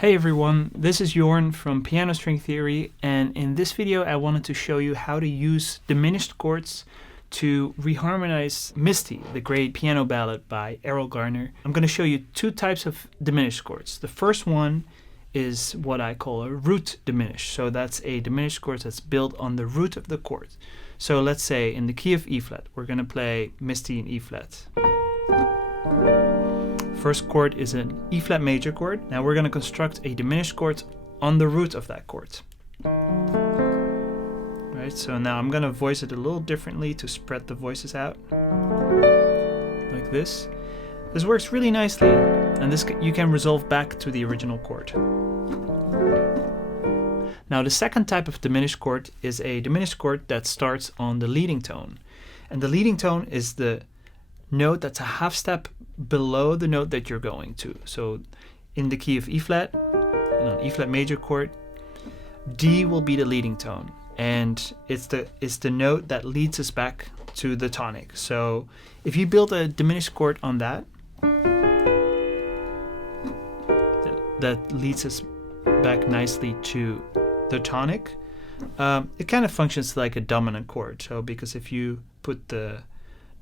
Hey everyone, this is Jorn from Piano String Theory, and in this video I wanted to show you how to use diminished chords to reharmonize Misty, the great piano ballad by Errol Garner. I'm going to show you two types of diminished chords. The first one is what I call a root diminished. So that's a diminished chord that's built on the root of the chord. So let's say in the key of E flat, we're going to play Misty in E flat. First chord is an E flat major chord. Now we're going to construct a diminished chord on the root of that chord. Right, so now I'm going to voice it a little differently to spread the voices out. Like this. This works really nicely, and this you can resolve back to the original chord. Now the second type of diminished chord is a diminished chord that starts on the leading tone. And the leading tone is the note that's a half step below the note that you're going to. So in the key of E flat, and an E flat major chord, D will be the leading tone, and it's the note that leads us back to the tonic. So if you build a diminished chord on that leads us back nicely to the tonic, it kind of functions like a dominant chord. So because if you put the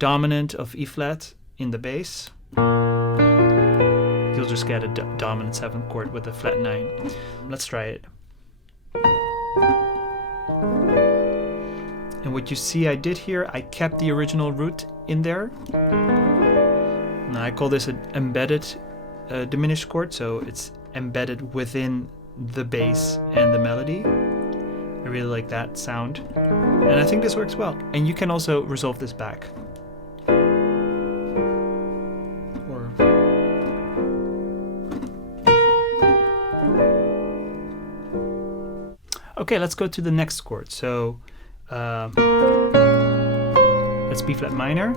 dominant of E flat in the bass, you'll just get a dominant 7th chord with a flat 9. Let's try it. And what you see I did here, I kept the original root in there. Now I call this an embedded diminished chord, so it's embedded within the bass and the melody. I really like that sound, and I think this works well. And you can also resolve this back. Okay, let's go to the next chord. So that's B flat minor.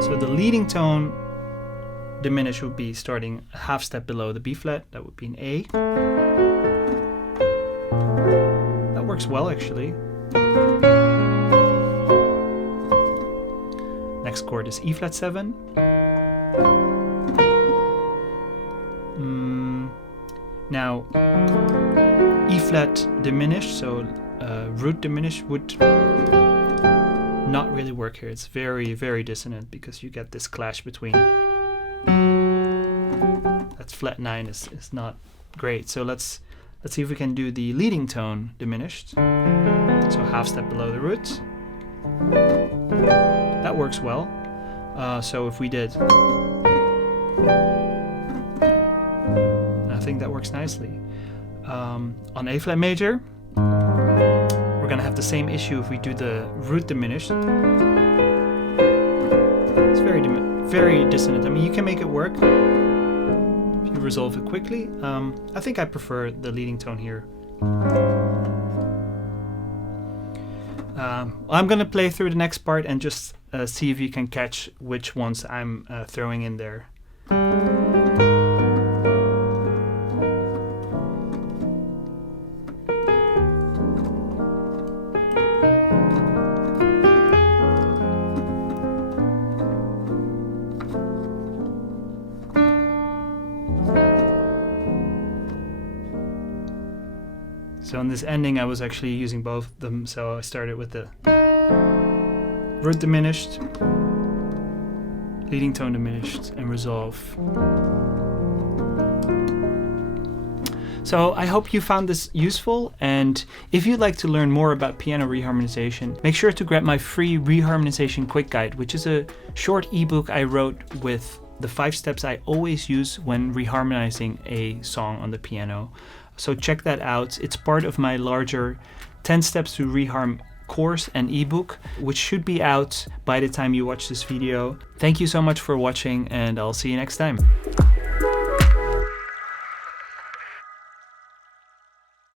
So the leading tone diminished would be starting a half step below the B flat. That would be an A. That works well, actually. Next chord is E flat 7. Now E flat diminished, so root diminished would not really work here. It's very, very dissonant because you get this clash between. That's flat 9 is not great. So let's see if we can do the leading tone diminished. So half step below the root. That works well. So if we did, I think that works nicely. On A flat major, we're going to have the same issue if we do the root diminished. It's very dissonant. I mean, you can make it work if you resolve it quickly. I think I prefer the leading tone here. I'm going to play through the next part and just see if you can catch which ones I'm throwing in there. So in this ending, I was actually using both of them. So I started with the root diminished, leading tone diminished, and resolve. So I hope you found this useful, and if you'd like to learn more about piano reharmonization, make sure to grab my free reharmonization quick guide, which is a short ebook I wrote with the 5 steps I always use when reharmonizing a song on the piano. So check that out. It's part of my larger 10 steps to reharm course and ebook, which should be out by the time you watch this video. Thank you so much for watching, and I'll see you next time.